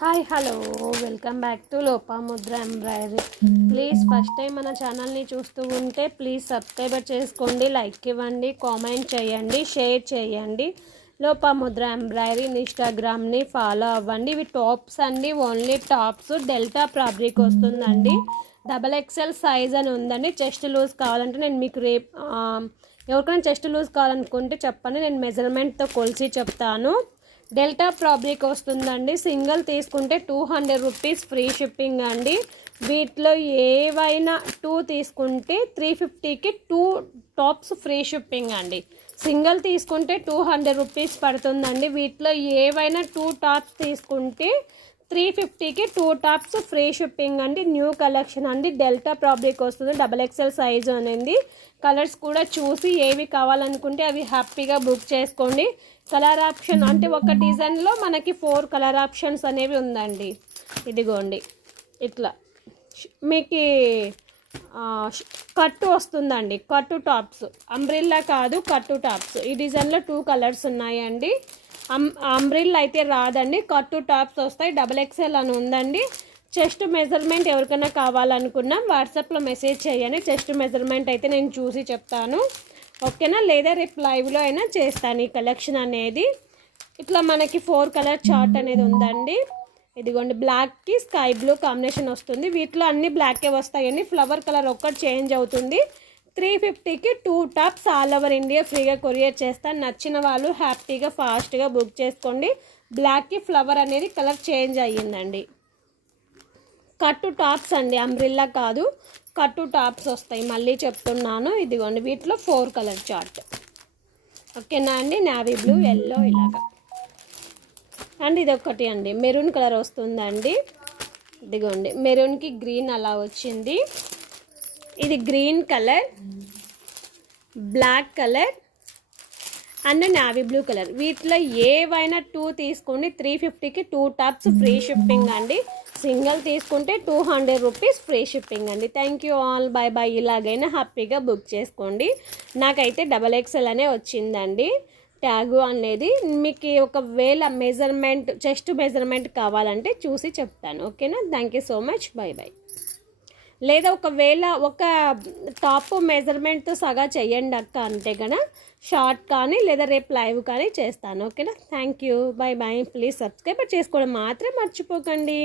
Hi hello welcome back to Lopamudra embroidery. Please first time మన ఛానల్ని చూస్తూ ఉంటే ప్లీజ్ సబ్స్క్రైబ్ చేసుకోండి, లైక్ ఇవ్వండి, కామెంట్ చేయండి, షేర్ చేయండి. లోపాముద్ర ఎంబ్రాయిడరీ ఇన్స్టాగ్రామ్ని ఫాలో అవ్వండి. ఇవి టాప్స్ అండి, ఓన్లీ టాప్స్. డెల్టా ఫ్యాబ్రిక్ వస్తుందండి. XXL సైజ్ అని ఉందండి. చెస్ట్ లూజ్ కావాలంటే నేను మీకు ఎవరికైనా చెస్ట్ లూజ్ కావాలనుకుంటే చెప్పండి, నేను మెజర్మెంట్తో కొలిసి చెప్తాను. డెల్టా ఫ్యాబ్రిక్ వస్తుందండి. సింగిల్ తీసుకుంటే 200 రూపీస్ ఫ్రీ షిప్పింగ్ అండి. వీటిలో ఏవైనా 2 తీసుకుంటే 350కి 2 టాప్స్ ఫ్రీ షిప్పింగ్ అండి. సింగిల్ తీసుకుంటే 200 రూపీస్ పడుతుందండి. వీటిలో ఏవైనా 2 టాప్స్ తీసుకుంటే 350కి 2 టాప్స్ ఫ్రీ షిప్పింగ్ అండి. న్యూ కలెక్షన్ అండి. డెల్టా ఫ్యాబ్రిక్ వస్తుంది. XXL సైజు అనేది. కలర్స్ కూడా చూసి ఏవి కావాలనుకుంటే అవి హ్యాపీగా బుక్ చేసుకోండి. కలర్ ఆప్షన్ అంటే ఒక డిజైన్లో మనకి 4 కలర్ ఆప్షన్స్ అనేవి ఉందండి. ఇదిగోండి ఇట్లా మీకు కట్టు వస్తుందండి. కట్టు టాప్స్, అంబ్రిల్లా కాదు, కట్టు టాప్స్. ఈ డిజైన్లో 2 కలర్స్ ఉన్నాయండి. అంబ్రిల్లా అయితే రాదండి, కట్టు టాప్స్ వస్తాయి. XXL అని ఉందండి. చెస్ట్ మెజర్మెంట్ ఎవరికైనా కావాలనుకున్నా వాట్సాప్లో మెసేజ్ చేయండి. చెస్ట్ మెజర్మెంట్ అయితే నేను చూసి చెప్తాను, ఓకేనా? లేదా రేపు లైవ్లో అయినా చేస్తాను ఈ కలెక్షన్ అనేది. ఇట్లా మనకి 4 కలర్ చార్ట్ అనేది ఉందండి. ఇదిగోండి, బ్లాక్కి స్కై బ్లూ కాంబినేషన్ వస్తుంది. వీటిలో అన్ని బ్లాకే వస్తాయండి. ఫ్లవర్ కలర్ ఒక్కటి చేంజ్ అవుతుంది. 350కి 2 టాప్స్ ఆల్ ఓవర్ ఇండియా ఫ్రీగా కొరియర్ చేస్తాను. నచ్చిన వాళ్ళు హ్యాపీగా ఫాస్ట్గా బుక్ చేసుకోండి. బ్లాక్కి ఫ్లవర్ అనేది కలర్ చేంజ్ అయ్యిందండి. కట్టు టాప్స్ అండి, అంబ్రిల్లా కాదు, కట్టు టాప్స్ వస్తాయి. మళ్ళీ చెప్తున్నాను. ఇదిగోండి, వీటిలో 4 కలర్ చార్ట్, ఓకేనా అండి? నేవీ బ్లూ, ఎల్లో ఇలాగా. అండ్ ఇది ఒకటి అండి, మెరూన్ కలర్ వస్తుందండి. ఇదిగోండి, మెరూన్కి గ్రీన్ అలా వచ్చింది. ఇది green colour, black colour and navy blue colour. వీటిలో ఏవైనా 2 తీసుకోండి. 350కి 2 టాప్స్ ఫ్రీ షిప్పింగ్ అండి. సింగిల్ తీసుకుంటే 200 రూపీస్ ఫ్రీ షిప్పింగ్ అండి. Thank you all, bye bye. ఇలాగైనా హ్యాపీగా బుక్ చేసుకోండి. నాకైతే XXL అనే వచ్చిందండి ట్యాగు అనేది. మీకు ఒకవేళ మెజర్మెంట్, చెస్ట్ మెజర్మెంట్ కావాలంటే చూసి చెప్తాను, ఓకేనా? Thank you so much, bye bye. లేదా ఒకవేళ ఒక టాప్ మెజర్మెంట్తో సగా చెయ్యండి అక్క అంటే కనుక షార్ట్ కానీ లేదా రేపు లైవ్ కానీ చేస్తాను, ఓకేనా? Thank you, bye bye. Please subscribe చేసుకోవడం మాత్రం మర్చిపోకండి.